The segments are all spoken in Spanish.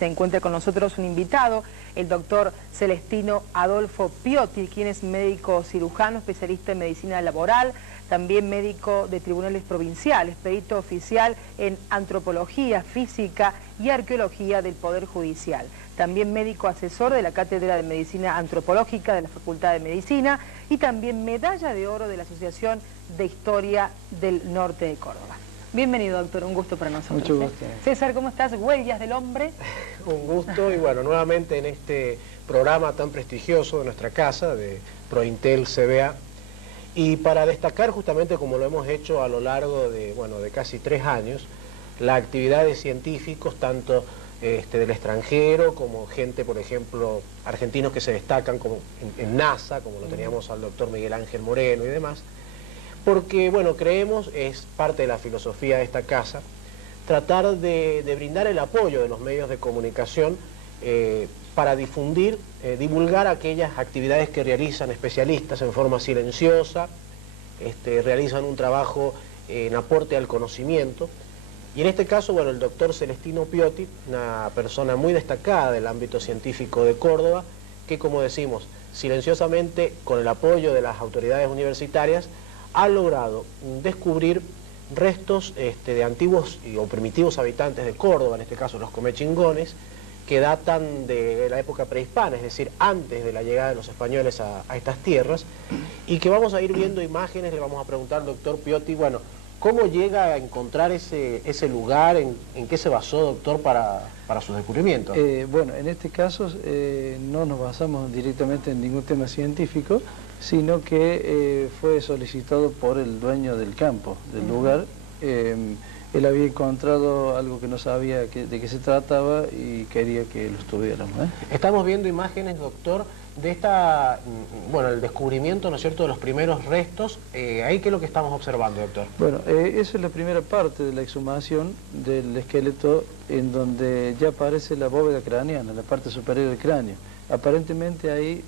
se encuentra con nosotros un invitado, el doctor Celestino Adolfo Piotti, quien es médico cirujano, especialista en medicina laboral, también médico de tribunales provinciales, perito oficial en antropología, física y arqueología del Poder Judicial. También médico asesor de la Cátedra de Medicina Antropológica de la Facultad de Medicina y también medalla de oro de la Asociación de Historia del Norte de Córdoba. Bienvenido, doctor, un gusto para nosotros. Mucho gusto. César, ¿cómo estás? Huellas del hombre. Un gusto y bueno, nuevamente en este programa tan prestigioso de nuestra casa, de Prointel CBA, y para destacar justamente como lo hemos hecho a lo largo de, de casi 3 años, la actividad de científicos, tanto del extranjero, como gente, por ejemplo, argentinos que se destacan como en NASA, como lo teníamos al doctor Miguel Ángel Moreno y demás, porque, creemos, es parte de la filosofía de esta casa, tratar de brindar el apoyo de los medios de comunicación para difundir, divulgar aquellas actividades que realizan especialistas en forma silenciosa, realizan un trabajo en aporte al conocimiento. Y en este caso, el doctor Celestino Piotti, una persona muy destacada del ámbito científico de Córdoba, que, como decimos, silenciosamente, con el apoyo de las autoridades universitarias, ha logrado descubrir restos de antiguos o primitivos habitantes de Córdoba, en este caso los comechingones, que datan de la época prehispana, es decir, antes de la llegada de los españoles a estas tierras, y que vamos a ir viendo imágenes. Le vamos a preguntar al doctor Piotti, ¿cómo llega a encontrar ese lugar? ¿En qué se basó, doctor, para sus descubrimientos? En este caso no nos basamos directamente en ningún tema científico, sino que fue solicitado por el dueño del campo, del lugar. Él había encontrado algo que no sabía de qué se trataba y quería que lo estuviéramos. Estamos viendo imágenes, doctor, de el descubrimiento, ¿no es cierto?, de los primeros restos. ¿Ahí qué es lo que estamos observando, doctor? Esa es la primera parte de la exhumación del esqueleto, en donde ya aparece la bóveda craneana, la parte superior del cráneo. Aparentemente ahí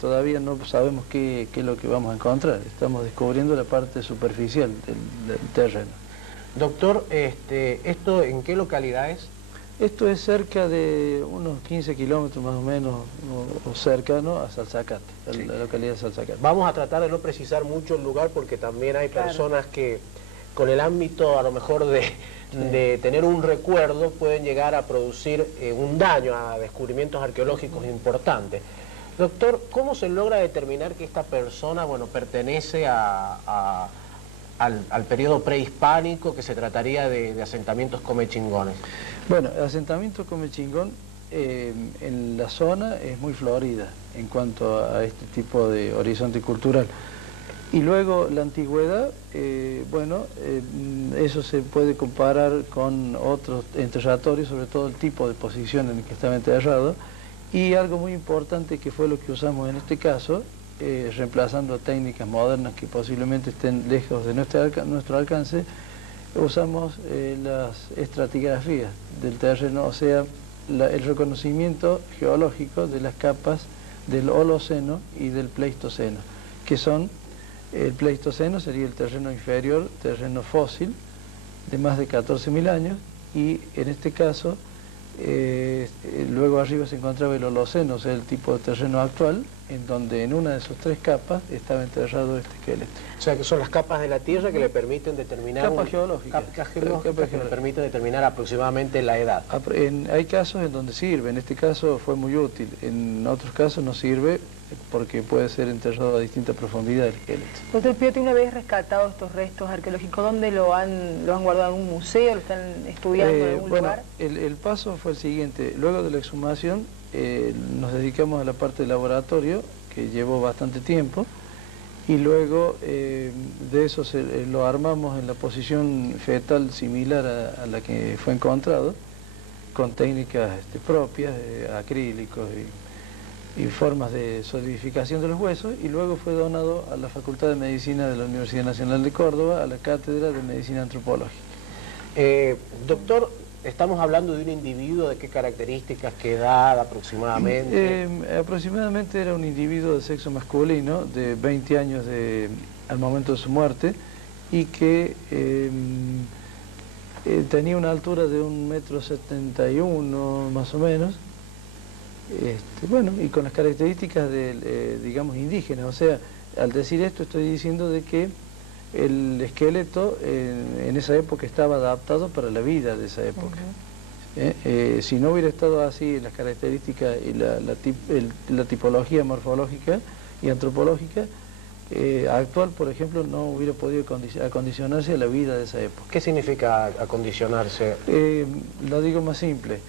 todavía no sabemos qué es lo que vamos a encontrar. Estamos descubriendo la parte superficial del terreno. Doctor, ¿esto en qué localidad es? Esto es cerca de unos 15 kilómetros más o menos, o cercano a Salzacate, sí, la localidad de Salzacate. Vamos a tratar de no precisar mucho el lugar, porque también hay personas que con el ámbito a lo mejor de tener un recuerdo pueden llegar a producir un daño a descubrimientos arqueológicos importantes. Doctor, ¿cómo se logra determinar que esta persona pertenece al periodo prehispánico, que se trataría de asentamientos comechingones? El asentamiento comechingón en la zona es muy florida en cuanto a este tipo de horizonte cultural. Y luego la antigüedad, eso se puede comparar con otros enterratorios, sobre todo el tipo de posición en el que estaba enterrado. Y algo muy importante, que fue lo que usamos en este caso, reemplazando técnicas modernas que posiblemente estén lejos de nuestro alcance, usamos las estratigrafías del terreno, o sea, el reconocimiento geológico de las capas del Holoceno y del Pleistoceno, que son: el Pleistoceno sería el terreno inferior, terreno fósil, de más de 14.000 años, y en este caso, luego arriba se encontraba el Holoceno, o sea, el tipo de terreno actual, en donde en una de sus 3 capas estaba enterrado este esqueleto. O sea, que son las capas de la Tierra que le permiten determinar... Capas geológicas. Capas geológicas que le permiten determinar aproximadamente la edad. Hay casos en donde sirve, en este caso fue muy útil, en otros casos no sirve, porque puede ser enterrado a distinta profundidad el esqueleto. Doctor Piotti, una vez rescatados estos restos arqueológicos, ¿dónde lo han guardado? ¿En un museo? ¿Lo están estudiando en algún lugar? El paso fue el siguiente: luego de la exhumación nos dedicamos a la parte de laboratorio, que llevó bastante tiempo, y luego de eso lo armamos en la posición fetal similar a la que fue encontrado, con técnicas propias, acrílicos y formas de solidificación de los huesos, y luego fue donado a la Facultad de Medicina de la Universidad Nacional de Córdoba, a la Cátedra de Medicina Antropológica. Doctor, estamos hablando de un individuo, ¿de qué características, qué edad aproximadamente? Aproximadamente era un individuo de sexo masculino, de 20 años al momento de su muerte, y que Tenía una altura de 1,71 m más o menos. Bueno, y con las características digamos, indígenas. O sea, al decir esto estoy diciendo de que el esqueleto en esa época estaba adaptado para la vida de esa época. Si no hubiera estado así las características y la tipología morfológica y antropológica actual, por ejemplo, no hubiera podido acondicionarse a la vida de esa época. ¿Qué significa acondicionarse? Lo digo más simple.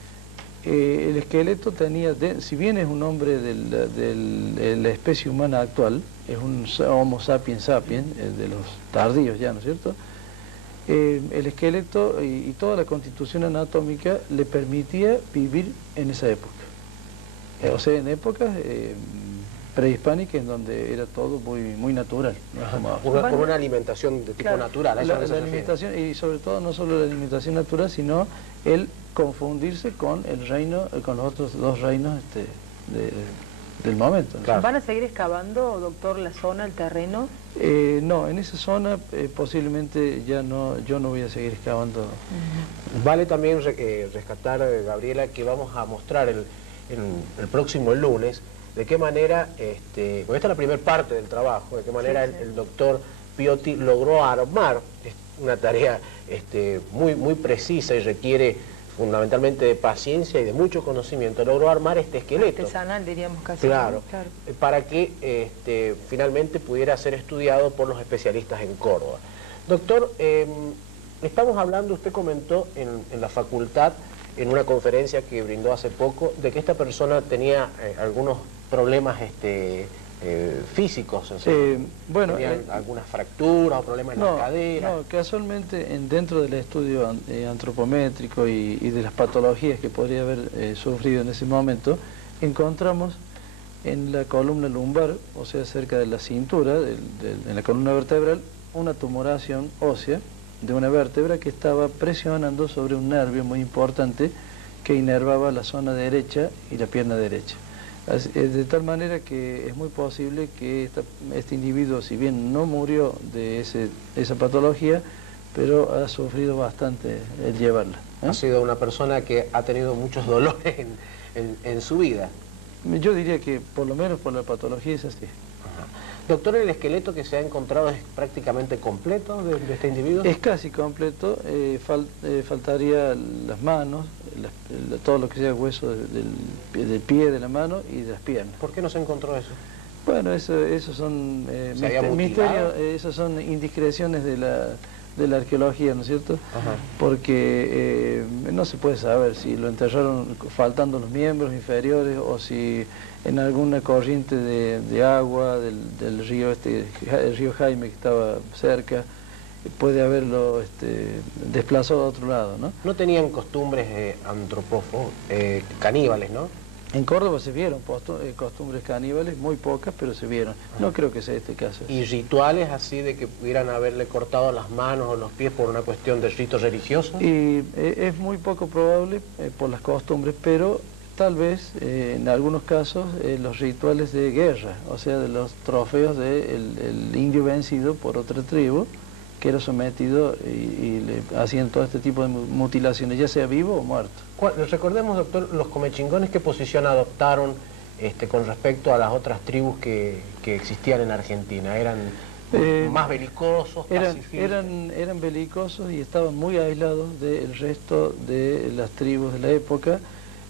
El esqueleto tenía, si bien es un hombre de la especie humana actual, es un Homo sapiens sapiens, de los tardíos ya, ¿no es cierto? El esqueleto y toda la constitución anatómica le permitía vivir en esa época. O sea, en épocas prehispánicas en donde era todo muy natural. ¿No? Por una alimentación de tipo natural, ¿a eso la alimentación, y sobre todo no solo la alimentación natural, sino el confundirse con el reino, con los otros dos reinos del momento. ¿No? Claro. ¿Van a seguir excavando, doctor, la zona, el terreno? No, en esa zona posiblemente ya no, yo no voy a seguir excavando. Vale también rescatar, Gabriela, que vamos a mostrar el próximo lunes de qué manera, porque esta es la primera parte del trabajo, de qué manera el doctor Pioti logró armar una tarea muy precisa y requiere fundamentalmente de paciencia y de mucho conocimiento, logró armar este esqueleto. Artesanal, diríamos casi. Claro, para que finalmente pudiera ser estudiado por los especialistas en Córdoba. Doctor, estamos hablando, usted comentó en la facultad, en una conferencia que brindó hace poco, de que esta persona tenía algunos problemas físicos, o sea, bueno, tenía algunas fracturas o problemas en la cadera. No, casualmente dentro del estudio antropométrico y de las patologías que podría haber sufrido en ese momento, encontramos en la columna lumbar, o sea, cerca de la cintura, en la columna vertebral, una tumoración ósea de una vértebra que estaba presionando sobre un nervio muy importante que inervaba la zona derecha y la pierna derecha. De tal manera que es muy posible que este individuo, si bien no murió de esa patología, pero ha sufrido bastante el llevarla. Ha sido una persona que ha tenido muchos dolores en su vida. Yo diría que por lo menos por la patología es así. Doctor, ¿el esqueleto que se ha encontrado es prácticamente completo de este individuo? Es casi completo, faltaría las manos, todo lo que sea hueso del pie, de la mano y de las piernas. ¿Por qué no se encontró eso? Bueno, esos son misterios, esas son indiscreciones de la arqueología, ¿no es cierto? Porque no se puede saber si lo enterraron faltando los miembros inferiores o si en alguna corriente de agua del río, el río Jaime que estaba cerca, puede haberlo desplazado a otro lado, ¿no? No tenían costumbres antropófagos, caníbales, ¿no? En Córdoba se vieron costumbres caníbales, muy pocas, pero se vieron. No creo que sea este caso. ¿Y rituales así de que pudieran haberle cortado las manos o los pies por una cuestión de rito religioso? Y es muy poco probable por las costumbres, pero tal vez en algunos casos los rituales de guerra, o sea, de los trofeos del indio vencido por otra tribu, que era sometido y le hacían todo este tipo de mutilaciones, ya sea vivo o muerto. Recordemos, doctor, los comechingones, ¿qué posición adoptaron con respecto a las otras tribus que existían en Argentina? ¿Eran más belicosos, pacíficos? Eran belicosos y estaban muy aislados del resto de las tribus de la época,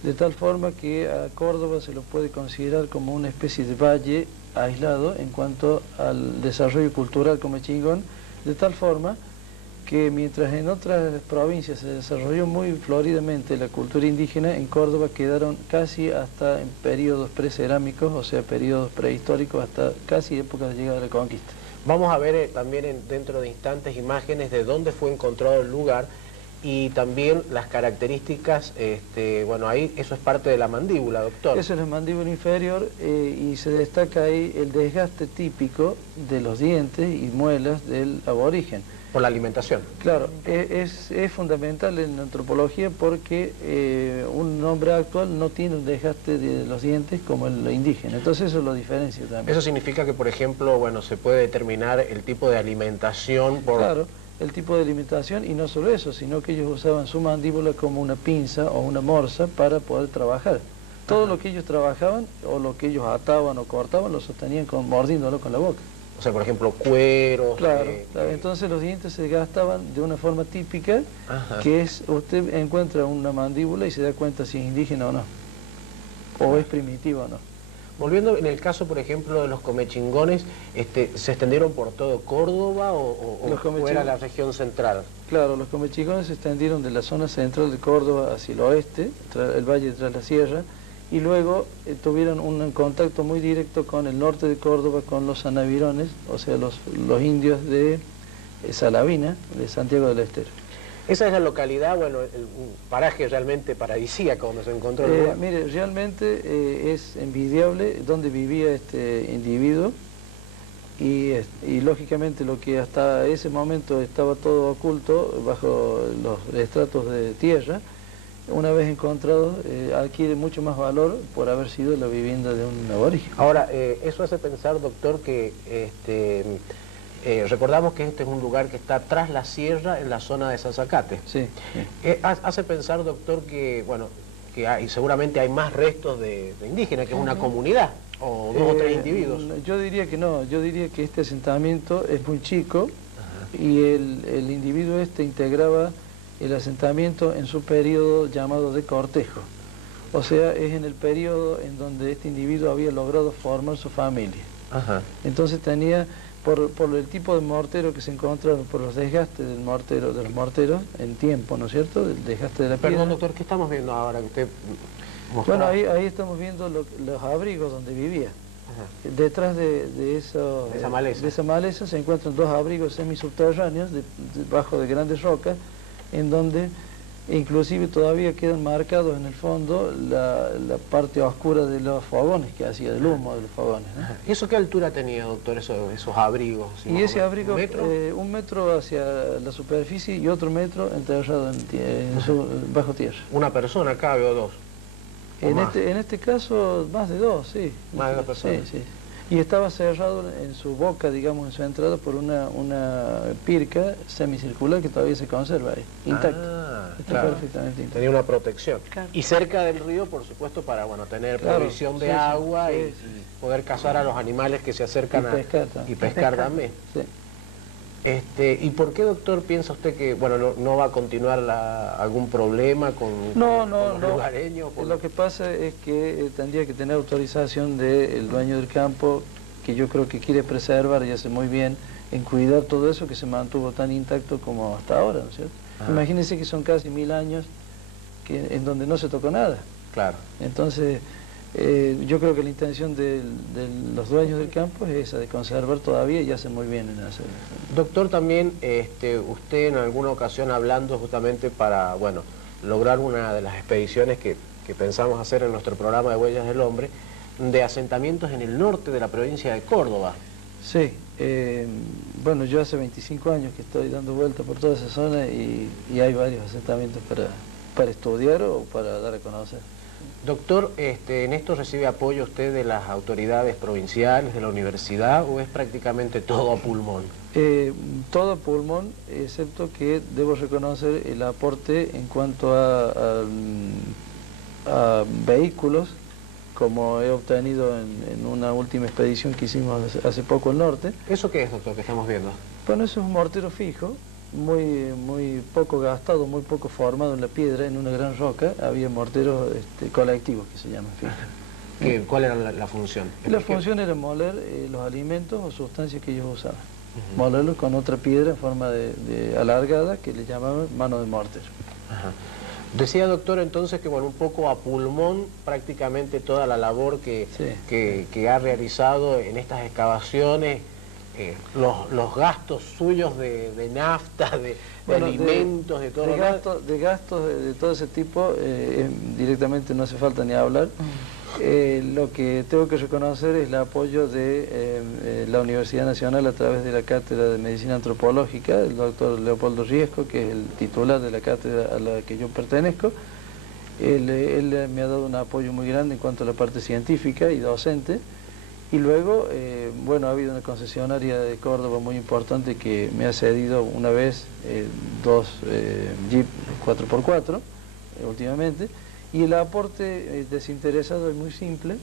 de tal forma que a Córdoba se lo puede considerar como una especie de valle aislado en cuanto al desarrollo cultural comechingón, de tal forma que mientras en otras provincias se desarrolló muy floridamente la cultura indígena, en Córdoba quedaron casi hasta en periodos precerámicos, o sea, periodos prehistóricos, hasta casi época de llegada de la conquista. Vamos a ver también dentro de instantes imágenes de dónde fue encontrado el lugar y también las características, bueno, ahí eso es parte de la mandíbula, doctor. Eso es la mandíbula inferior y se destaca ahí el desgaste típico de los dientes y muelas del aborigen. Por la alimentación. Claro, es fundamental en la antropología porque un hombre actual no tiene un desgaste de los dientes como el indígena, entonces eso lo diferencia también. Eso significa que, por ejemplo, bueno, se puede determinar el tipo de alimentación por... Claro. el tipo de alimentación, y no solo eso, sino que ellos usaban su mandíbula como una pinza o una morsa para poder trabajar. Todo lo que ellos trabajaban, o lo que ellos ataban o cortaban, lo sostenían mordiéndolo con la boca. O sea, por ejemplo, cueros. Claro, entonces los dientes se gastaban de una forma típica, que es, usted encuentra una mandíbula y se da cuenta si es indígena o no, o es primitiva o no. Volviendo en el caso, por ejemplo, de los comechingones, ¿se extendieron por todo Córdoba o fuera la región central? Claro, los comechingones se extendieron de la zona central de Córdoba hacia el oeste, el valle de Tras la Sierra, y luego tuvieron un contacto muy directo con el norte de Córdoba, con los sanavirones, o sea, los indios de Salavina, de Santiago del Estero. Esa es la localidad, bueno, un paraje realmente paradisíaco donde se encontró el lugar. Mire, realmente es envidiable donde vivía este individuo y lógicamente lo que hasta ese momento estaba todo oculto bajo los estratos de tierra, una vez encontrado adquiere mucho más valor por haber sido la vivienda de un aborigen. Ahora, eso hace pensar, doctor, que recordamos que este es un lugar que está tras la sierra, en la zona de Salzacate. Sí. Hace pensar, doctor, que bueno, que seguramente hay más restos de indígenas, que es una comunidad, o 2 o 3 individuos. Yo diría que no, yo diría que este asentamiento es muy chico y el individuo integraba el asentamiento en su periodo llamado de cortejo. O sea, es en el periodo en donde este individuo había logrado formar su familia. Entonces tenía, por el tipo de mortero que se encontraron, por los desgastes de los morteros en tiempo, ¿no es cierto? El desgaste de la piedra. Perdón, doctor, ¿qué estamos viendo ahora que usted mostraba? Bueno, ahí estamos viendo los abrigos donde vivía. Detrás de esa maleza se encuentran 2 abrigos semisubterráneos debajo de grandes rocas, en donde inclusive todavía quedan marcados en el fondo la parte oscura de los fogones, que hacía del humo de los fogones, ¿no? ¿Y eso qué altura tenía, doctor, esos abrigos? Y ese abrigo, ¿1 metro hacia la superficie y otro metro enterrado bajo tierra. ¿Una persona cabe o 2? En este caso, más de 2, sí. Más de 2 personas. Sí. Y estaba cerrado en su boca, digamos, en su entrada, por una pirca semicircular que todavía se conserva ahí, intacta. Está perfectamente intacta. Tenía una protección. Claro. Y cerca del río, por supuesto, para tener provisión de agua y poder cazar a los animales que se acercan y pescar también. Sí. ¿Y por qué, doctor, piensa usted que no va a continuar algún problema con los lugareños? Lo que pasa es que tendría que tener autorización del dueño del campo, que yo creo que quiere preservar y hace muy bien en cuidar todo eso que se mantuvo tan intacto como hasta ahora, ¿no es cierto? Imagínense que son casi 1000 años en donde no se tocó nada. Claro. Entonces, yo creo que la intención de los dueños del campo es esa, de conservar todavía, y hace muy bien en hacerlo. Doctor, también usted en alguna ocasión, hablando justamente para lograr una de las expediciones que pensamos hacer en nuestro programa de Huellas del Hombre, de asentamientos en el norte de la provincia de Córdoba. Sí, bueno, yo hace 25 años que estoy dando vuelta por toda esa zona y hay varios asentamientos para estudiar o para dar a conocer. Doctor, ¿en esto recibe apoyo usted de las autoridades provinciales, de la universidad, o es prácticamente todo a pulmón? Todo a pulmón, excepto que debo reconocer el aporte en cuanto a vehículos, como he obtenido en una última expedición que hicimos hace poco al norte. ¿Eso qué es, doctor, que estamos viendo? Bueno, eso es un mortero fijo, muy poco gastado, muy poco formado en la piedra, en una gran roca. Había morteros colectivos, que se llaman fijos. ¿Cuál era la función? La función era moler los alimentos o sustancias que ellos usaban. Molerlos con otra piedra en forma de alargada, que le llamaban mano de mortero. Decía, doctor, entonces que un poco a pulmón prácticamente toda la labor que ha realizado en estas excavaciones, los gastos suyos de nafta, de alimentos, de todo de gastos de todo ese tipo, directamente no hace falta ni hablar. Lo que tengo que reconocer es el apoyo de la Universidad Nacional a través de la Cátedra de Medicina Antropológica, el doctor Leopoldo Riesco, que es el titular de la cátedra a la que yo pertenezco. Él me ha dado un apoyo muy grande en cuanto a la parte científica y docente, Y luego, bueno, ha habido una concesionaria de Córdoba muy importante que me ha cedido una vez 2 Jeep 4x4 últimamente, y el aporte desinteresado y muy simple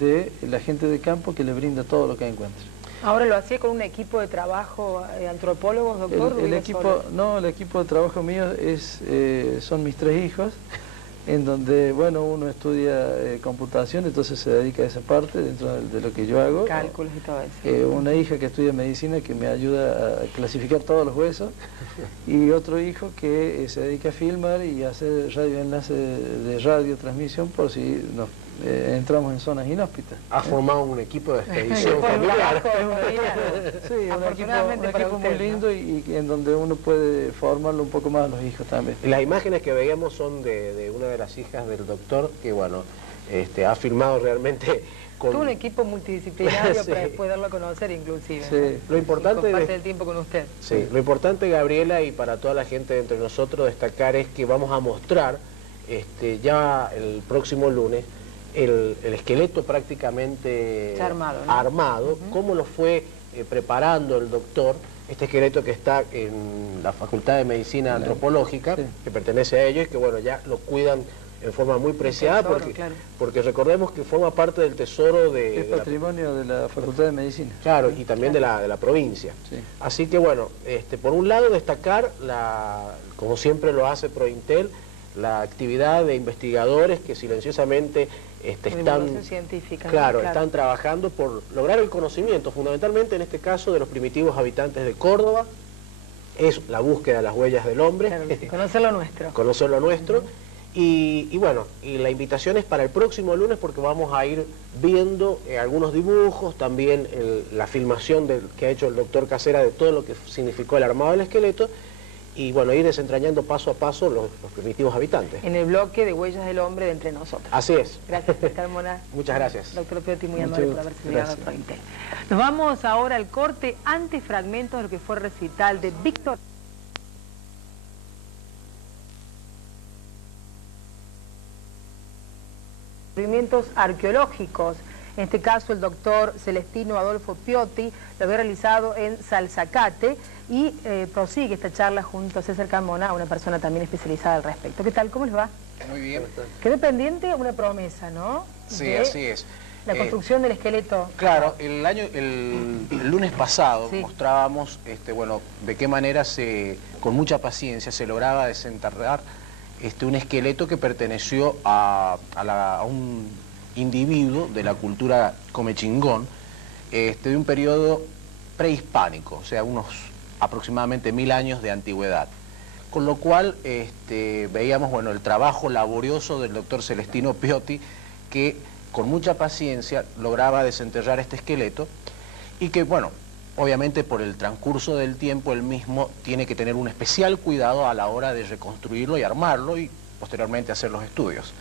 de la gente de campo que le brinda todo lo que encuentra. ¿Ahora lo hacía con un equipo de trabajo, antropólogos, doctor? El equipo, no, el equipo de trabajo mío son mis 3 hijos, en donde, bueno, uno estudia computación, entonces se dedica a esa parte dentro de lo que yo hago. Cálculos y todo eso. Una hija que estudia medicina que me ayuda a clasificar todos los huesos, y otro hijo que se dedica a filmar y a hacer radioenlace de radiotransmisión por si nos entramos en zonas inhóspitas. Ha formado un equipo de expedición familiar. Sí, un equipo muy lindo, y en donde uno puede formarlo un poco más a los hijos también. Y las imágenes que veíamos son de una de las hijas del doctor, que bueno, ha filmado realmente con... Todo un equipo multidisciplinario sí. para después darlo a conocer inclusive. Sí. ¿no? Lo importante Comparte el tiempo con usted. Sí, lo importante, Gabriela, y para toda la gente de entre nosotros destacar, es que vamos a mostrar ya el próximo lunes el esqueleto prácticamente armado, cómo lo fue preparando el doctor, este esqueleto que está en la Facultad de Medicina Antropológica, que pertenece a ellos, y que bueno, ya lo cuidan en forma muy preciada, porque recordemos que forma parte del tesoro de... Es patrimonio de la Facultad de Medicina. Claro, y también de la provincia. Sí. Así que bueno, por un lado destacar, como siempre lo hace Prointel, la actividad de investigadores que silenciosamente están, científica, claro, están trabajando por lograr el conocimiento, fundamentalmente en este caso de los primitivos habitantes de Córdoba. Es la búsqueda de las huellas del hombre. Claro, conocer lo nuestro. Conocer lo nuestro. Y bueno, y la invitación es para el próximo lunes, porque vamos a ir viendo algunos dibujos, también la filmación que ha hecho el doctor Casera de todo lo que significó el armado del esqueleto, y bueno, ir desentrañando paso a paso los primitivos habitantes. En el bloque de Huellas del Hombre de Entre Nosotros. Así es. Gracias, Carmona. Muchas gracias. Doctor Piotti, muy amable por haberse llegado a Prointel. Nos vamos ahora al corte ante fragmentos de lo que fue el recital de Víctor. Descubrimientos arqueológicos. En este caso, el doctor Celestino Adolfo Piotti lo había realizado en Salzacate, y prosigue esta charla junto a César Carmona, una persona también especializada al respecto. ¿Qué tal? ¿Cómo les va? Muy bien. Quedó pendiente una promesa, ¿no? Sí, así es. La construcción del esqueleto. Claro, el lunes pasado mostrábamos bueno, de qué manera con mucha paciencia se lograba desenterrar un esqueleto que perteneció a un individuo de la cultura comechingón, de un periodo prehispánico, o sea, unos aproximadamente 1000 años de antigüedad. Con lo cual veíamos, bueno, el trabajo laborioso del doctor Celestino Piotti, que con mucha paciencia lograba desenterrar este esqueleto, y que, bueno, obviamente por el transcurso del tiempo él mismo tiene que tener un especial cuidado a la hora de reconstruirlo y armarlo, y posteriormente hacer los estudios.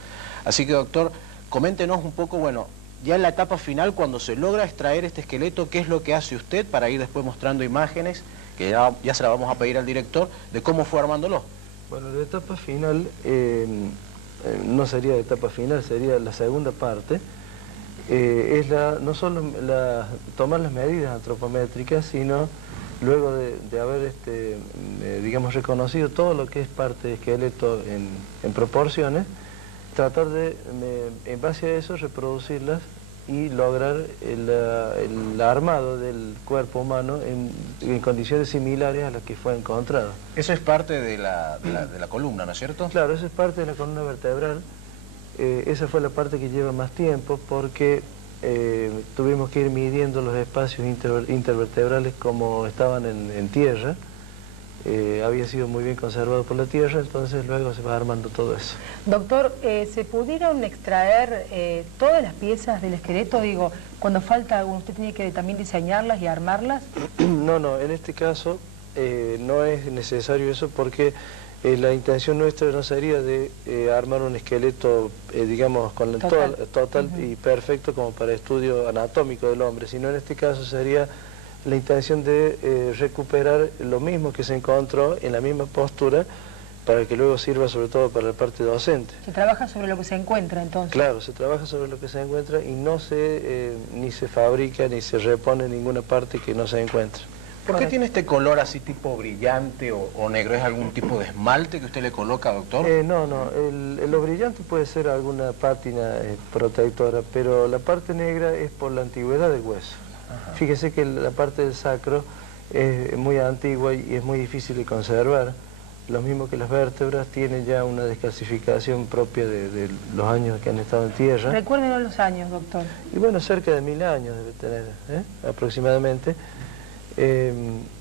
Así que, doctor, coméntenos un poco, bueno, ya en la etapa final, cuando se logra extraer este esqueleto, ¿qué es lo que hace usted para ir después mostrando imágenes, que ya se la vamos a pedir al director, de cómo fue armándolo? Bueno, la etapa final no sería la etapa final, sería la segunda parte. Es no solo tomar las medidas antropométricas, sino luego de haber digamos, reconocido todo lo que es parte de esqueleto en proporciones, tratar de, en base a eso, reproducirlas y lograr el armado del cuerpo humano en condiciones similares a las que fue encontrado. Eso es parte de la columna, ¿no es cierto? Claro, eso es parte de la columna vertebral. Esa fue la parte que lleva más tiempo, porque tuvimos que ir midiendo los espacios intervertebrales como estaban en tierra. Había sido muy bien conservado por la tierra, entonces luego se va armando todo eso. Doctor, ¿se pudieron extraer todas las piezas del esqueleto? Digo, cuando falta alguno, ¿usted tiene que también diseñarlas y armarlas? No, en este caso no es necesario eso, porque la intención nuestra no sería de armar un esqueleto, digamos, con el total y perfecto como para estudio anatómico del hombre, sino en este caso sería la intención de recuperar lo mismo que se encontró en la misma postura para que luego sirva sobre todo para la parte docente. Se trabaja sobre lo que se encuentra entonces. Claro, se trabaja sobre lo que se encuentra y no se, ni se fabrica ni se repone ninguna parte que no se encuentre. ¿Por qué tiene este color así tipo brillante o negro? ¿Es algún tipo de esmalte que usted le coloca, doctor? No, lo brillante puede ser alguna pátina protectora, pero la parte negra es por la antigüedad del hueso. Ajá. Fíjese que la parte del sacro es muy antigua y es muy difícil de conservar. Lo mismo que las vértebras tienen ya una descalcificación propia de los años que han estado en tierra. Recuérdenos los años, doctor. Y bueno, cerca de 1000 años debe tener, aproximadamente.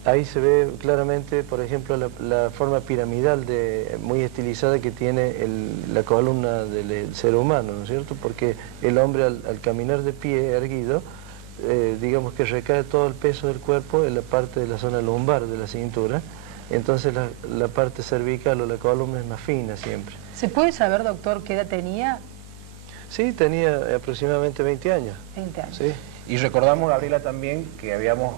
Ahí se ve claramente, por ejemplo, la forma piramidal muy estilizada que tiene la columna del ser humano, ¿no es cierto? Porque el hombre al caminar de pie erguido, digamos que recae todo el peso del cuerpo en la parte de la zona lumbar de la cintura, entonces la parte cervical o la columna es más fina siempre. ¿Se puede saber, doctor, qué edad tenía? Sí, tenía aproximadamente 20 años. 20 años. Sí. Y recordamos, Gabriela, también que habíamos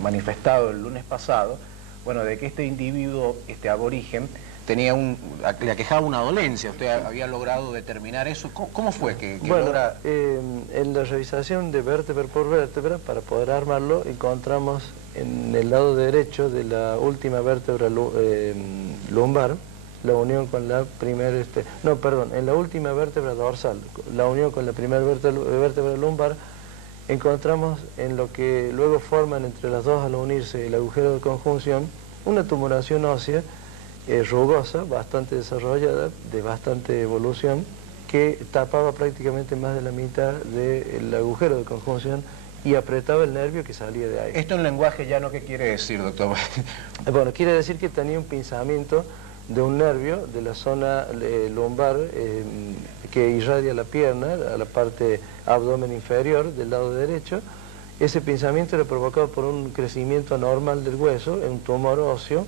manifestado el lunes pasado, bueno, de que este individuo, aborigen, le aquejaba una dolencia. Usted había logrado determinar eso. ¿Cómo fue que bueno, logra...? En la revisación de vértebra por vértebra, para poder armarlo, encontramos en el lado derecho de la última vértebra lumbar, la unión con la primera... en la última vértebra dorsal, la unión con la primera vértebra lumbar, encontramos en lo que luego forman entre las dos al unirse el agujero de conjunción, una tumoración ósea rugosa, bastante desarrollada, de bastante evolución, que tapaba prácticamente más de la mitad del agujero de conjunción y apretaba el nervio que salía de ahí. Esto en lenguaje llano, ¿qué quiere decir, doctor? Bueno, quiere decir que tenía un pinzamiento de un nervio de la zona lumbar que irradia la pierna, a la parte abdomen inferior del lado derecho. Ese pinzamiento era provocado por un crecimiento anormal del hueso, un tumor óseo.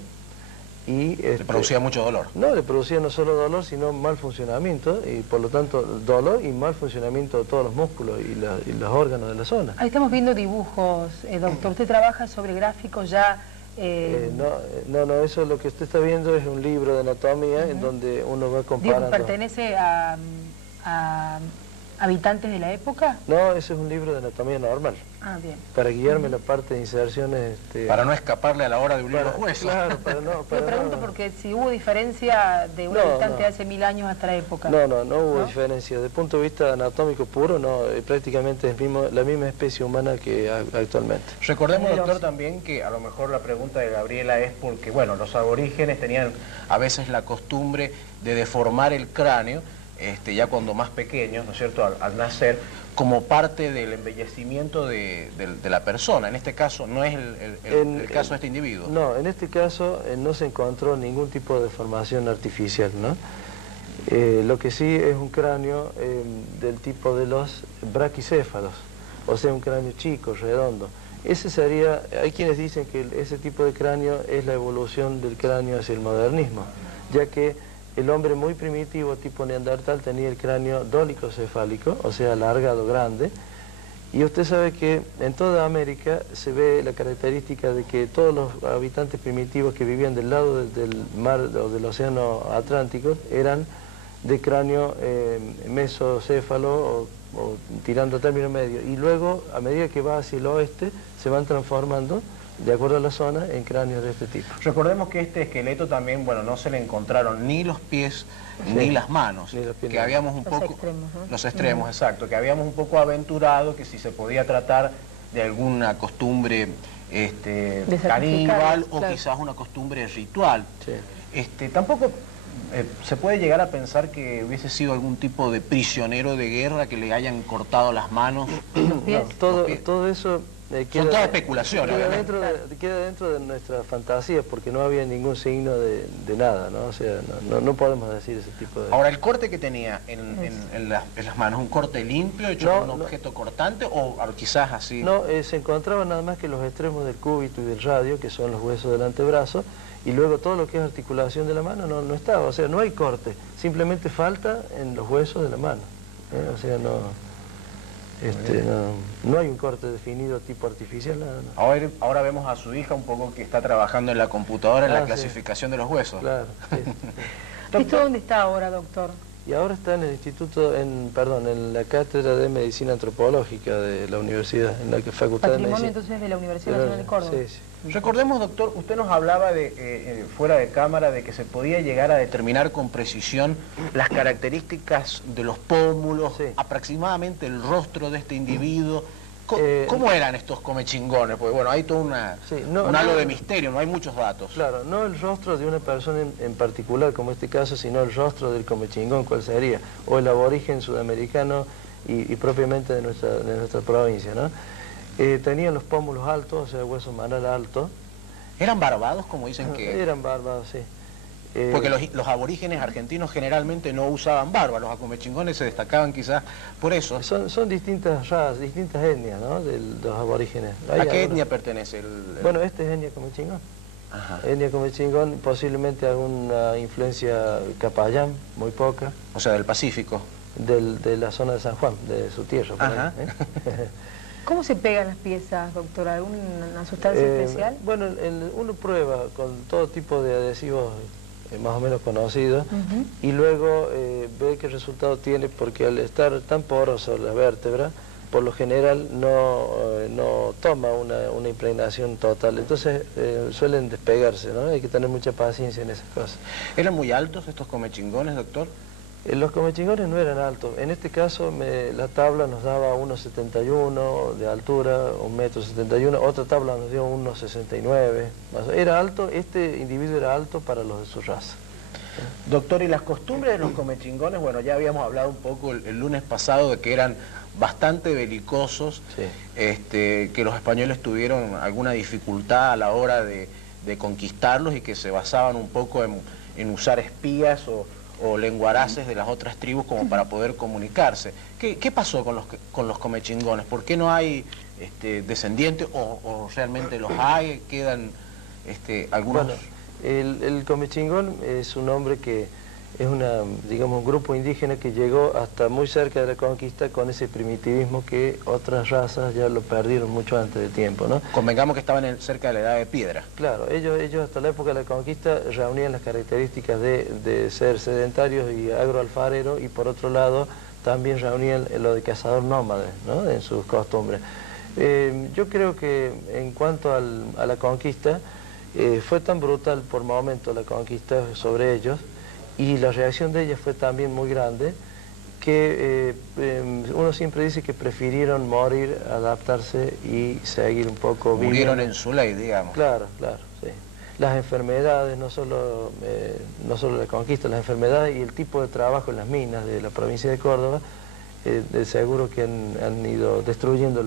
Y ¿Le producía mucho dolor? No, le producía no solo dolor, sino mal funcionamiento, y por lo tanto dolor y mal funcionamiento de todos los músculos y los órganos de la zona. Ahí estamos viendo dibujos, doctor. ¿Usted trabaja sobre gráficos ya...? No, eso lo que usted está viendo es un libro de anatomía en donde uno va comparando. ¿Pertenece a habitantes de la época? No, ese es un libro de anatomía normal. Ah, bien. Para guiarme la parte de inserciones... Para no escaparle a la hora de unir los huesos. Claro, para no... Lo pregunto porque si hubo diferencia de un habitante hace 1000 años hasta la época. No hubo diferencia. Desde el punto de vista anatómico puro, no, prácticamente es la misma especie humana que actualmente. Recordemos, doctor, también que a lo mejor la pregunta de Gabriela es porque, bueno, los aborígenes tenían a veces la costumbre de deformar el cráneo, ya cuando más pequeños, ¿no es cierto?, al nacer, como parte del embellecimiento de la persona. En este caso no es el caso de este individuo. No, en este caso no se encontró ningún tipo de deformación artificial, ¿no? Lo que sí es un cráneo del tipo de los braquicéfalos, o sea, un cráneo chico, redondo. Ese sería, hay quienes dicen que ese tipo de cráneo es la evolución del cráneo hacia el modernismo, ya que el hombre muy primitivo, tipo neandertal, tenía el cráneo dólicocefálico, o sea, alargado, grande. Y usted sabe que en toda América se ve la característica de que todos los habitantes primitivos que vivían del lado del mar o del océano Atlántico eran de cráneo mesocéfalo o tirando a término medio. Y luego, a medida que va hacia el oeste, se van transformando, de acuerdo a la zona, en cráneos de este tipo. Recordemos que este esqueleto también, bueno, no se le encontraron ni los pies ni las manos, que habíamos un poco... Extremos, ¿no? Los extremos, exacto, que habíamos un poco aventurado que si se podía tratar de alguna costumbre caníbal o quizás una costumbre ritual. Sí. Tampoco se puede llegar a pensar que hubiese sido algún tipo de prisionero de guerra que le hayan cortado las manos. No, todo eso... Son todas especulaciones. Queda dentro de nuestra fantasía porque no había ningún signo de nada, ¿no? O sea, no podemos decir ese tipo de... Ahora, ¿el corte que tenía en las manos, un corte limpio, hecho con un objeto cortante o quizás así? No, se encontraban nada más que los extremos del cúbito y del radio, que son los huesos del antebrazo, y luego todo lo que es articulación de la mano no estaba, o sea, no hay corte, simplemente falta en los huesos de la mano, o sea, no... No hay un corte definido tipo artificial. No. Ahora vemos a su hija un poco que está trabajando en la computadora en la sí. clasificación de los huesos. Claro, sí. ¿Esto dónde está ahora, doctor? Y ahora está en el instituto, en la cátedra de medicina antropológica de la universidad, en la facultad de medicina. Patrimonio entonces de la Universidad Nacional de Córdoba. Sí. Recordemos, doctor, usted nos hablaba de fuera de cámara de que se podía llegar a determinar con precisión las características de los pómulos, sí. aproximadamente el rostro de este individuo. ¿Cómo eran estos comechingones? Porque bueno, hay todo un halo de misterio, no hay muchos datos. Claro, no el rostro de una persona en particular, como este caso, sino el rostro del comechingón, ¿cuál sería? O el aborigen sudamericano y propiamente de nuestra provincia, ¿no? Tenían los pómulos altos, o sea, hueso malar alto. ¿Eran barbados, como dicen que...? Eran barbados, sí. Porque los aborígenes argentinos generalmente no usaban barba, los acomechingones se destacaban quizás por eso. Son distintas razas, distintas etnias, ¿no?, de los aborígenes. ¿A qué etnia pertenece? Bueno, este es etnia comechingón. Ajá. Etnia comechingón, posiblemente alguna influencia capayán, muy poca. O sea, del Pacífico. De la zona de San Juan, de su tierra. Ajá. Por ahí, ¿Cómo se pegan las piezas, doctora? ¿Alguna sustancia especial? Bueno, uno prueba con todo tipo de adhesivos más o menos conocidos, y luego ve qué resultado tiene, porque al estar tan poroso la vértebra, por lo general no toma una impregnación total, entonces suelen despegarse, ¿no? Hay que tener mucha paciencia en esas cosas. ¿Eran muy altos estos comechingones, doctor? Los comechingones no eran altos. En este caso la tabla nos daba 1,71 de altura, 1,71 m, otra tabla nos dio 1,69. Era alto, este individuo era alto para los de su raza. Doctor, ¿y las costumbres de los comechingones? Bueno, ya habíamos hablado un poco el lunes pasado de que eran bastante belicosos, sí. Que los españoles tuvieron alguna dificultad a la hora de conquistarlos y que se basaban un poco en usar espías o lenguaraces de las otras tribus como para poder comunicarse. ¿Qué pasó con los comechingones? ¿Por qué no hay descendientes o realmente los hay? ¿Quedan algunos...? Bueno, el comechingón es un hombre que es un grupo indígena que llegó hasta muy cerca de la conquista con ese primitivismo que otras razas ya lo perdieron mucho antes de tiempo, ¿no? Convengamos que estaban cerca de la edad de piedra. Claro, ellos hasta la época de la conquista reunían las características de ser sedentarios y agroalfareros, y por otro lado también reunían lo de cazador nómade, ¿no?, en sus costumbres. Yo creo que en cuanto a la conquista, fue tan brutal por momento la conquista sobre ellos, y la reacción de ellas fue también muy grande, que uno siempre dice que prefirieron morir, adaptarse y seguir un poco viviendo. Murieron en su ley, digamos. Claro, sí. Las enfermedades, no solo la conquista, las enfermedades y el tipo de trabajo en las minas de la provincia de Córdoba, de seguro que han ido destruyendo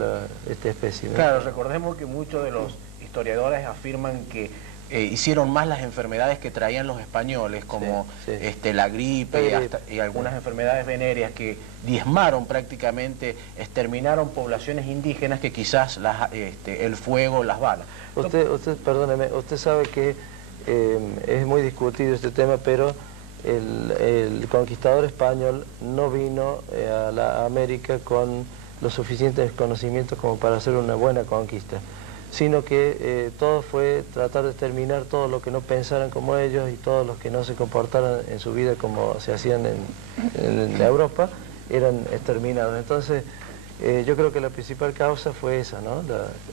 esta especie, ¿no? Claro, recordemos que muchos de los historiadores afirman que hicieron más las enfermedades que traían los españoles, como sí. La gripe y algunas enfermedades venéreas que diezmaron prácticamente, exterminaron poblaciones indígenas que quizás el fuego, las balas. Perdóneme, usted sabe que es muy discutido este tema, pero el conquistador español no vino a la América con los suficientes conocimientos como para hacer una buena conquista, sino que todo fue tratar de exterminar todo lo que no pensaran como ellos y todos los que no se comportaran en su vida como se hacían en Europa, eran exterminados. Entonces, yo creo que la principal causa fue esa, ¿no?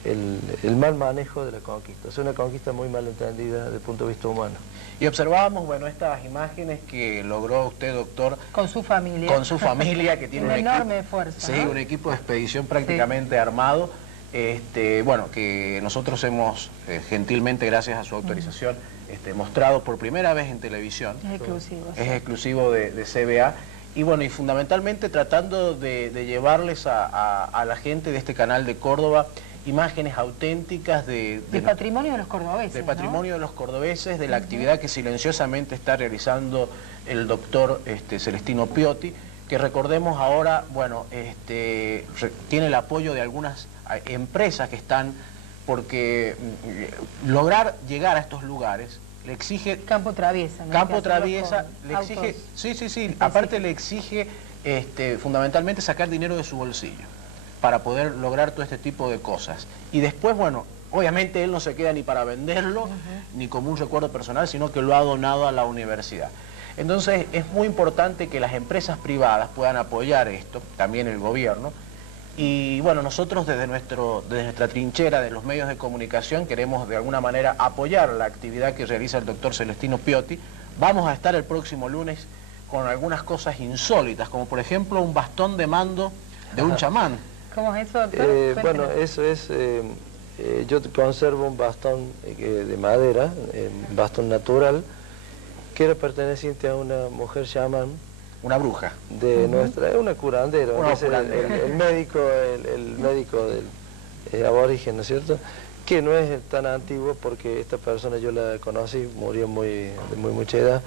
El mal manejo de la conquista. Es una conquista muy mal entendida desde el punto de vista humano. Y observábamos, bueno, estas imágenes que logró usted, doctor... Con su familia. Con su familia, que tiene un enorme esfuerzo, sí, ¿no? Un equipo de expedición prácticamente armado. Bueno, que nosotros hemos gentilmente, gracias a su autorización, mostrado por primera vez en televisión. Es exclusivo. Es exclusivo de CBA. Y bueno, y fundamentalmente tratando de llevarles a la gente de este canal de Córdoba imágenes auténticas de patrimonio de los cordobeses. De patrimonio, ¿no?, de los cordobeses, de la actividad que silenciosamente está realizando el doctor Celestino Piotti, que recordemos ahora, bueno, tiene el apoyo de algunas empresas que están, porque lograr llegar a estos lugares le exige... Campo traviesa, ¿no? Campo traviesa, le exige... Sí, aparte le exige fundamentalmente sacar dinero de su bolsillo. para poder lograr todo este tipo de cosas. Y después, bueno, obviamente él no se queda ni para venderlo, ni como un recuerdo personal, sino que lo ha donado a la universidad. Entonces es muy importante que las empresas privadas puedan apoyar esto, también el gobierno. Y bueno, nosotros desde nuestra trinchera de los medios de comunicación queremos de alguna manera apoyar la actividad que realiza el doctor Celestino Piotti. Vamos a estar el próximo lunes con algunas cosas insólitas, como por ejemplo un bastón de mando de un chamán. ¿Cómo es eso, doctor? Bueno, eso es, yo conservo un bastón de madera, un bastón natural, que era perteneciente a una mujer chamán. Una bruja. De nuestra, es una curandera, el médico del aborigen, ¿no es cierto? Que no es tan antiguo porque esta persona yo la conocí, murió de muy mucha edad,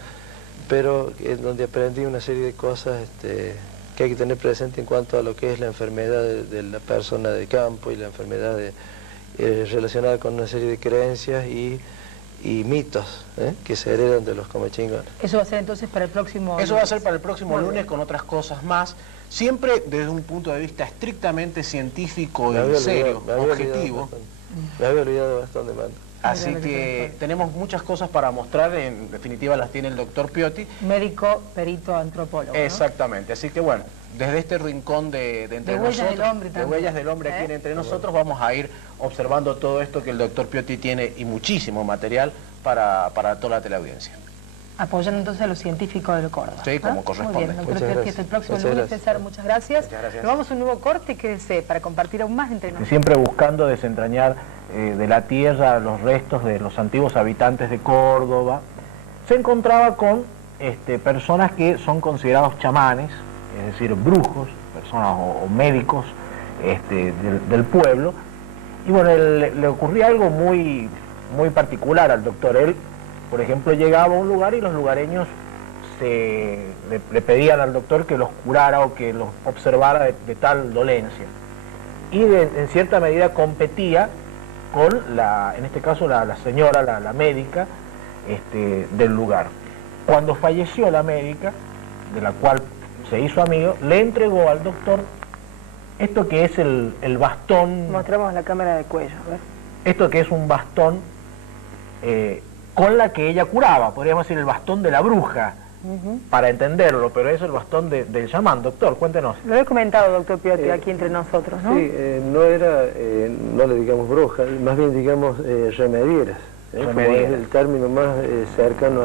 pero es donde aprendí una serie de cosas que hay que tener presente en cuanto a lo que es la enfermedad de la persona de campo y la enfermedad relacionada con una serie de creencias y mitos que se heredan de los comechingones. ¿Eso va a ser entonces para el próximo lunes? Eso va a ser para el próximo lunes con otras cosas más, siempre desde un punto de vista estrictamente científico y serio, objetivo. Me había olvidado bastante de mando. Así que tenemos muchas cosas para mostrar, en definitiva las tiene el doctor Piotti. Médico, perito, antropólogo. Exactamente, ¿no? Así que bueno, desde este rincón de entre nosotros, huellas del hombre de huellas del hombre aquí entre nosotros, vamos a ir observando todo esto que el doctor Piotti tiene y muchísimo material para toda la teleaudiencia. Apoyando entonces a los científicos de Córdoba. Sí, como corresponde. Muy bien, doctor Piotti, hasta el próximo lunes. César, muchas gracias. Nos vamos a un nuevo corte, quédese para compartir aún más entre nosotros. Siempre buscando desentrañar de la tierra los restos de los antiguos habitantes de Córdoba, se encontraba con personas que son considerados chamanes, es decir, brujos, personas o médicos del pueblo. Y bueno, le ocurría algo muy particular al doctor. Él, por ejemplo, llegaba a un lugar y los lugareños le pedían al doctor que los curara o que los observara de tal dolencia. Y en cierta medida competía con en este caso la señora, la médica del lugar. Cuando falleció la médica, de la cual se hizo amigo, le entregó al doctor esto que es el bastón. Mostramos la cámara de cuello, a ver. Esto que es un bastón con la que ella curaba, podríamos decir el bastón de la bruja, para entenderlo, pero es el bastón del chamán. Doctor, cuéntenos. Lo he comentado, doctor Piotti, aquí entre nosotros, ¿no? Sí, no le digamos bruja, más bien digamos remedieras, como es el término más cercano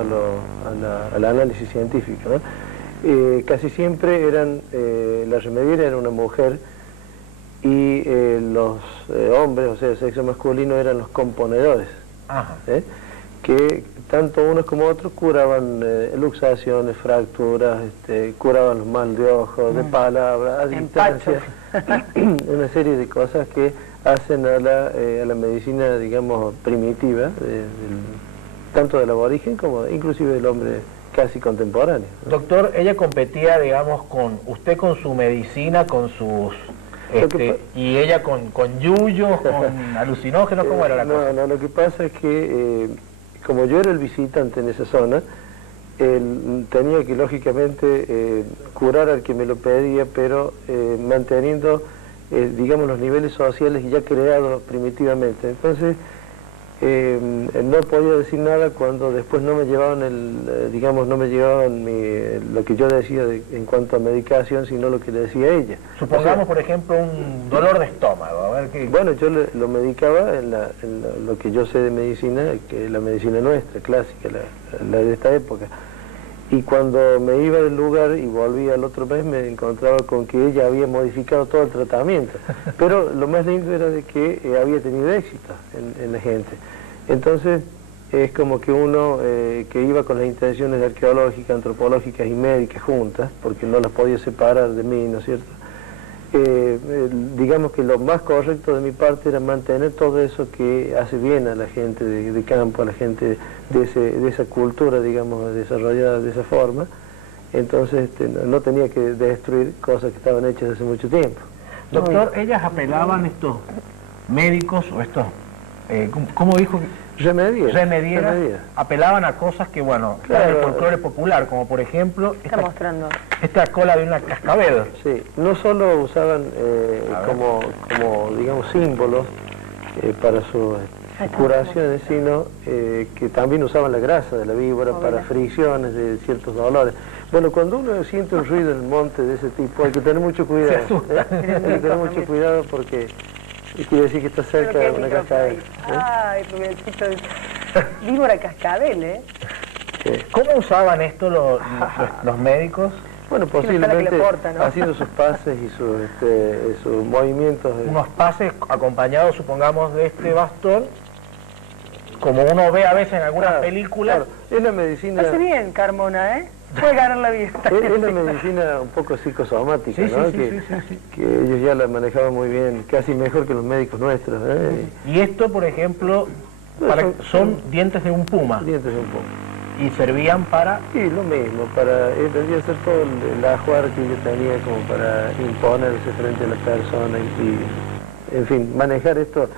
al análisis científico, ¿no? Casi siempre la remediera era una mujer y los hombres, o sea, el sexo masculino, eran los componedores. Ajá. Que tanto unos como otros curaban luxaciones, fracturas, curaban los mal de ojo, de palabra, distancia, una serie de cosas que hacen a la medicina, digamos, primitiva, tanto del aborigen como inclusive del hombre casi contemporáneo, ¿no? Doctor, ella competía, digamos, con usted con su medicina, con sus... y ella con yuyos, con alucinógenos, ¿cómo era la cosa? No, lo que pasa es que como yo era el visitante en esa zona, tenía que lógicamente curar al que me lo pedía, pero manteniendo, digamos, los niveles sociales ya creados primitivamente. Entonces, no podía decir nada cuando después no me llevaban lo que yo decía en cuanto a medicación, sino lo que le decía ella. Supongamos, por ejemplo, un dolor de estómago. A ver qué... Bueno, yo lo medicaba en lo que yo sé de medicina, que es la medicina nuestra, clásica, la de esta época. Y cuando me iba del lugar y volvía al otro mes, me encontraba con que ella había modificado todo el tratamiento. Pero lo más lindo era de que había tenido éxito en la gente. Entonces, es como que uno que iba con las intenciones arqueológicas, antropológicas y médicas juntas, porque no las podía separar de mí, ¿no es cierto? Digamos que lo más correcto de mi parte era mantener todo eso que hace bien a la gente de campo, a la gente de esa cultura, digamos, desarrollada de esa forma. Entonces no tenía que destruir cosas que estaban hechas hace mucho tiempo. Doctor, ellas apelaban, estos médicos o estos ¿cómo dijo? Remedieras. Apelaban a cosas que, bueno, Claro. están en el folclore popular, como por ejemplo Está mostrando. esta cola de una cascabel. Sí, no solo usaban como, digamos, símbolos para sus curaciones, sino que también usaban la grasa de la víbora para fricciones de ciertos dolores. Bueno, cuando uno siente un ruido en el monte de ese tipo, hay que tener mucho cuidado. Hay que tener mucho cuidado porque quiere decir que está cerca de una cascabel. Ay, Rubéncito. Víbora cascabel, ¿eh? Sí. ¿Cómo usaban esto los médicos? Bueno, Que no está la que posiblemente le corta, ¿no? haciendo sus pases y sus movimientos. Unos pases acompañados, supongamos, de este bastón, como uno ve a veces en algunas películas. Claro, es la medicina... Hace bien, Carmona, ¿eh? Puede ganar la vida. Es la medicina un poco psicosomática, Sí, ¿no? sí, sí. Que ellos ya la manejaban muy bien, casi mejor que los médicos nuestros. Y esto, por ejemplo, son dientes de un puma Dientes un poco. y servían para... Y lo mismo, tendría que ser todo el ajuar que ellos tenían como para imponerse frente a la persona y en fin, manejar esto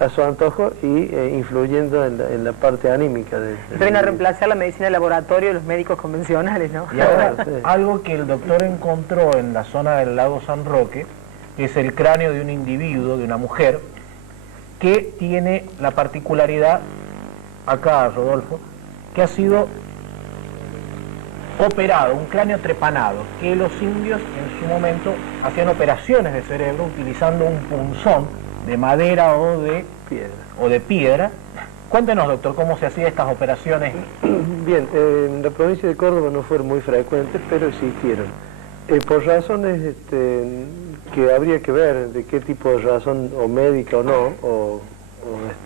a su antojo y influyendo en la parte anímica de... Vienen a reemplazar la medicina de laboratorio de los médicos convencionales, ¿no? Y ahora, Sí. algo que el doctor encontró en la zona del lago San Roque es el cráneo de un individuo, de una mujer, que tiene la particularidad, acá Rodolfo, que ha sido operado, un cráneo trepanado, que los indios en su momento hacían operaciones de cerebro utilizando un punzón de madera o de piedra. Cuéntenos, doctor, cómo se hacían estas operaciones. Bien, en la provincia de Córdoba no fueron muy frecuentes, pero existieron. Por razones que habría que ver de qué tipo de razón, o médica o no, o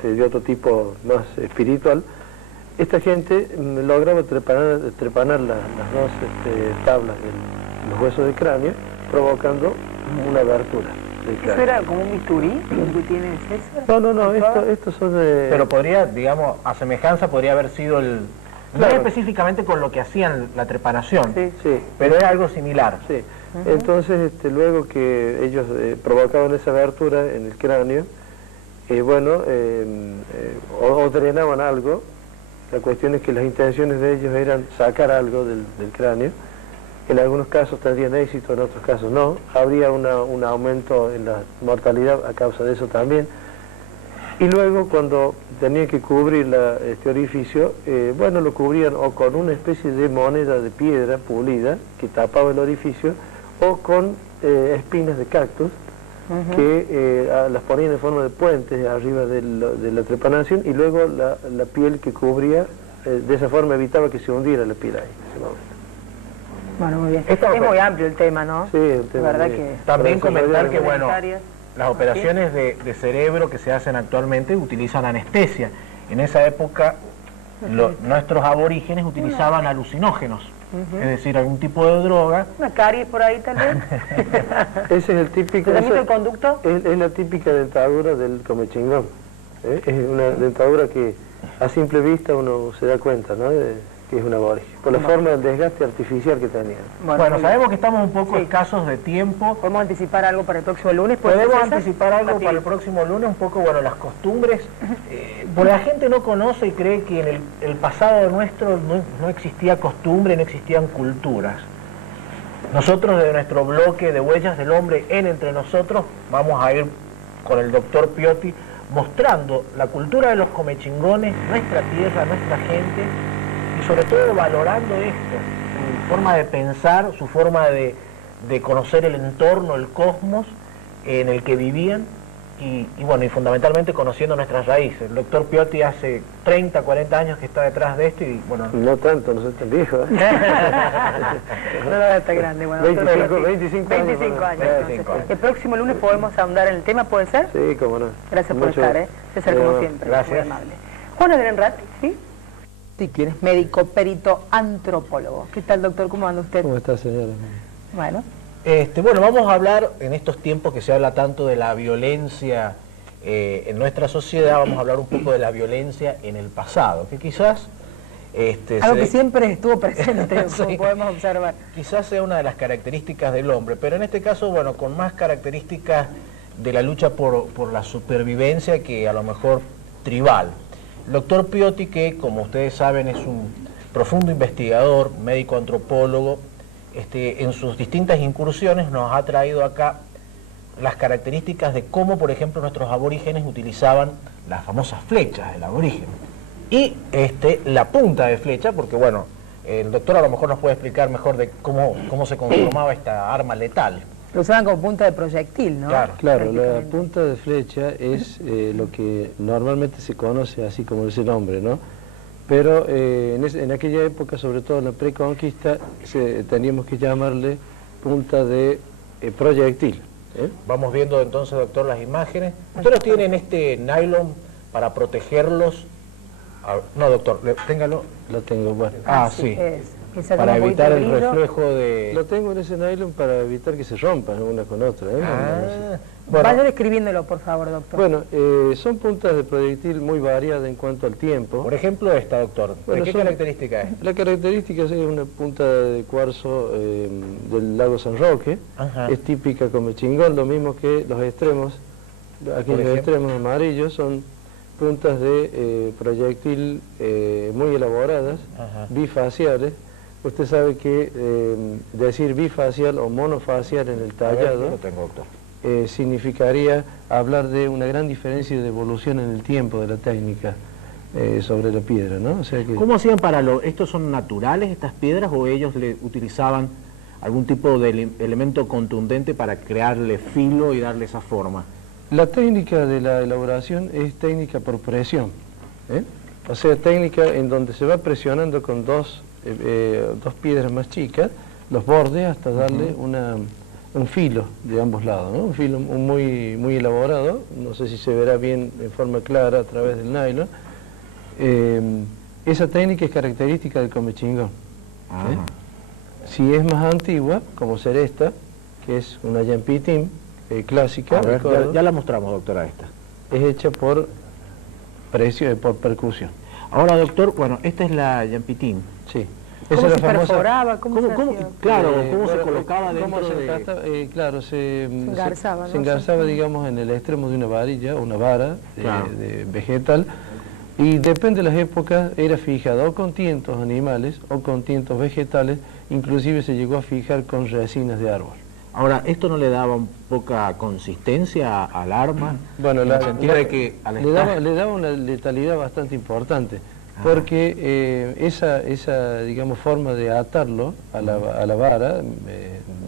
de otro tipo más espiritual, esta gente lograba trepanar las dos tablas de los huesos del cráneo, provocando una abertura del cráneo. ¿Eso era como un bisturí que tiene César? No, estos son de... Pero podría, digamos, a semejanza podría haber sido no Claro. específicamente con lo que hacían la trepanación, Sí. pero era algo similar. Sí. Entonces, luego que ellos provocaban esa abertura en el cráneo, o drenaban algo, la cuestión es que las intenciones de ellos eran sacar algo del cráneo. En algunos casos tendrían éxito, en otros casos no. Habría un aumento en la mortalidad a causa de eso también. Y luego, cuando tenían que cubrir este orificio, lo cubrían o con una especie de moneda de piedra pulida que tapaba el orificio, o con espinas de cactus que las ponían en forma de puentes arriba de la trepanación, y luego la piel que cubría, de esa forma evitaba que se hundiera la piel ahí en ese momento. Bueno, muy bien. Es muy amplio el tema, ¿no? Sí, el tema La verdad muy- que... También Por eso comentar yo- que, bueno, las operaciones de cerebro que se hacen actualmente utilizan anestesia. En esa época nuestros aborígenes utilizaban alucinógenos, es decir, algún tipo de droga. Una caries por ahí, tal vez. Ese es el típico... ¿Se transmite ese- el conducto? Es la típica dentadura del comechingón. Es una dentadura que a simple vista uno se da cuenta, ¿no? Que es una aborigen, por la forma del desgaste artificial que tenían. Bueno, sabemos que estamos un poco escasos de tiempo. ¿Podemos anticipar algo para el próximo lunes? ¿Puede Podemos ser, César? anticipar algo Rapidito. para el próximo lunes, un poco, bueno, las costumbres. Porque la gente no conoce y cree que en el pasado nuestro no existía costumbre, no existían culturas. Nosotros, desde nuestro bloque de Huellas del Hombre en Entre Nosotros, vamos a ir con el doctor Piotti mostrando la cultura de los comechingones, nuestra tierra, nuestra gente, y sobre todo valorando esto, su forma de pensar, su forma de conocer el entorno, el cosmos en el que vivían, y fundamentalmente conociendo nuestras raíces. El doctor Piotti hace 30, 40 años que está detrás de esto, y bueno... No tanto, no soy tan viejo. No, está grande. Bueno, 25 años. 25 años. 25 entonces. años. El próximo lunes podemos ahondar en el tema, ¿puede ser? Sí, cómo no. Gracias por Mucho- estar, César, como Bueno, siempre. gracias. Muy amable. Juan Adrenrat, ¿sí? Sí, quien es médico, perito, antropólogo. ¿Qué tal, doctor? ¿Cómo anda usted? ¿Cómo está, señora? Bueno. Vamos a hablar, en estos tiempos que se habla tanto de la violencia en nuestra sociedad, vamos a hablar un poco de la violencia en el pasado, que quizás... Algo que siempre estuvo presente, Sí. como podemos observar. Quizás sea una de las características del hombre, pero en este caso, bueno, con más características de la lucha por la supervivencia, que a lo mejor tribal. El doctor Piotti, que como ustedes saben es un profundo investigador, médico antropólogo, en sus distintas incursiones nos ha traído acá las características de cómo, por ejemplo, nuestros aborígenes utilizaban las famosas flechas del aborigen. Y la punta de flecha, porque bueno, el doctor a lo mejor nos puede explicar mejor de cómo se conformaba esta arma letal. Lo usaban como punta de proyectil, ¿no? Claro, la punta de flecha es lo que normalmente se conoce así como ese nombre, ¿no? Pero en aquella época, sobre todo en la preconquista, teníamos que llamarle punta de proyectil. Vamos viendo entonces, doctor, las imágenes. ¿Ustedes tienen este nylon para protegerlos? No, doctor, téngalo. Lo tengo, bueno. Sí. Para evitar el reflejo de... Lo tengo en ese nylon para evitar que se rompan una con otra. Bueno, vaya describiéndolo, por favor, doctor. Bueno, son puntas de proyectil muy variadas en cuanto al tiempo. Por ejemplo esta, doctor. Bueno, ¿qué característica es? La característica es una punta de cuarzo del lago San Roque. Ajá. Es típica como chingón, lo mismo que los extremos. Aquellos extremos amarillos son puntas de proyectil muy elaboradas, ajá, bifaciales. Usted sabe que decir bifacial o monofacial en el tallado lo tengo, doctor. Significaría hablar de una gran diferencia de evolución en el tiempo de la técnica sobre la piedra, ¿no? O sea que... ¿Cómo hacían estos son naturales estas piedras o ellos le utilizaban algún tipo de elemento contundente para crearle filo y darle esa forma? La técnica de la elaboración es técnica por presión, o sea, técnica en donde se va presionando con dos piedras más chicas, los bordes hasta darle un filo de ambos lados, ¿no? Un filo muy, muy elaborado, no sé si se verá bien en forma clara a través del nylon. Esa técnica es característica del comechingón. Si es más antigua, como ser esta, que es una yampitín clásica. A ver, ya la mostramos, doctora, esta. Es hecha por percusión. Ahora, doctor, bueno, esta es la yampitín. Sí. ¿Cómo se perforaba? ¿Cómo se colocaba dentro de...? Claro, se engarzaba, digamos, en el extremo de una varilla, una vara de vegetal, y depende de las épocas, era fijada o con tientos animales o con tientos vegetales, inclusive se llegó a fijar con resinas de árbol. Ahora, ¿esto no le daba poca consistencia al arma? Bueno, le daba una letalidad bastante importante, porque esa digamos, forma de atarlo a la vara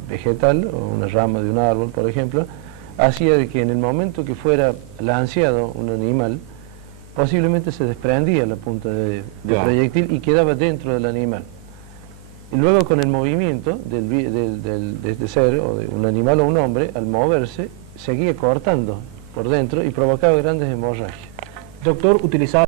vegetal, o una rama de un árbol, por ejemplo, hacía de que en el momento que fuera lanceado un animal, posiblemente se desprendía la punta de proyectil y quedaba dentro del animal. Y luego con el movimiento de este ser, o de un animal o un hombre, al moverse, seguía cortando por dentro y provocaba grandes hemorragias. Doctor, utilizaba